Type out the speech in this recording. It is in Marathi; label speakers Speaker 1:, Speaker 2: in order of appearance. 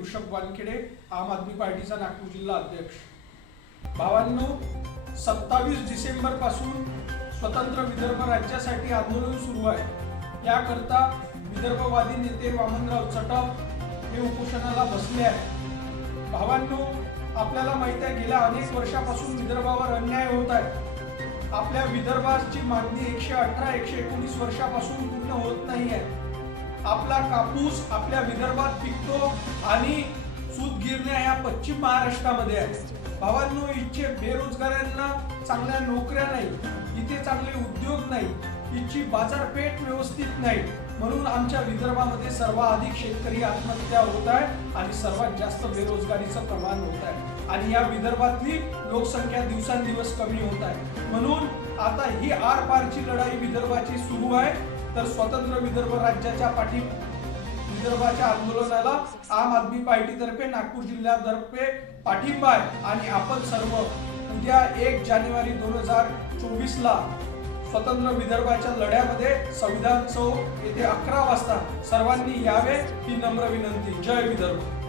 Speaker 1: वानखेडे आम आदमी पार्टीचा नागपूर जिल्हा अध्यक्ष. भावांनो सत्तावीस डिसेंबरपासून स्वतंत्र विदर्भ राज्यासाठी आंदोलन सुरू आहे. याकरता विदर्भवादी नेते वामनराव चटप हे उपोषणाला बसले आहे भावांनो आपल्याला माहीत आहे गेल्या अनेक वर्षापासून विदर्भावर अन्याय होत आहे. आपल्या विदर्भाची मागणी एकशे अठरा एकशे एकोणीस वर्षापासून पूर्ण होत नाही आहे. आपला कापूस आपल्या विदर्भात पिकतो आणि सूतगिरण्या या पश्चिम महाराष्ट्रामध्ये आहेत. भावांनो इथे बेरोजगारांना चांगल्या नोकऱ्या नाही इथे चांगले उद्योग नाही इथची बाजारपेठ व्यवस्थित नाही म्हणून आमच्या विदर्भामध्ये सर्वाधिक शेतकरी आत्महत्या होत आहे आणि सर्वात जास्त बेरोजगारीचं प्रमाण होत आहे. आणि या विदर्भातली लोकसंख्या दिवसांदिवस कमी होत आहे. म्हणून आता ही आर पारची लढाई विदर्भाची सुरू आहे. तर स्वतंत्र विदर्भ राज्याच्या पाठी विदर्भाच्या आंदोलनाला आम आदमी पार्टीतर्फे नागपूर जिल्ह्यातर्फे पाठिंबा आहे. आणि आपण सर्व उद्या एक जानेवारी दोन हजार चोवीसला स्वतंत्र विदर्भाच्या लढ्यामध्ये संविधान चौक येथे अकरा वाजता सर्वांनी यावे ही नम्र विनंती. जय विदर्भ.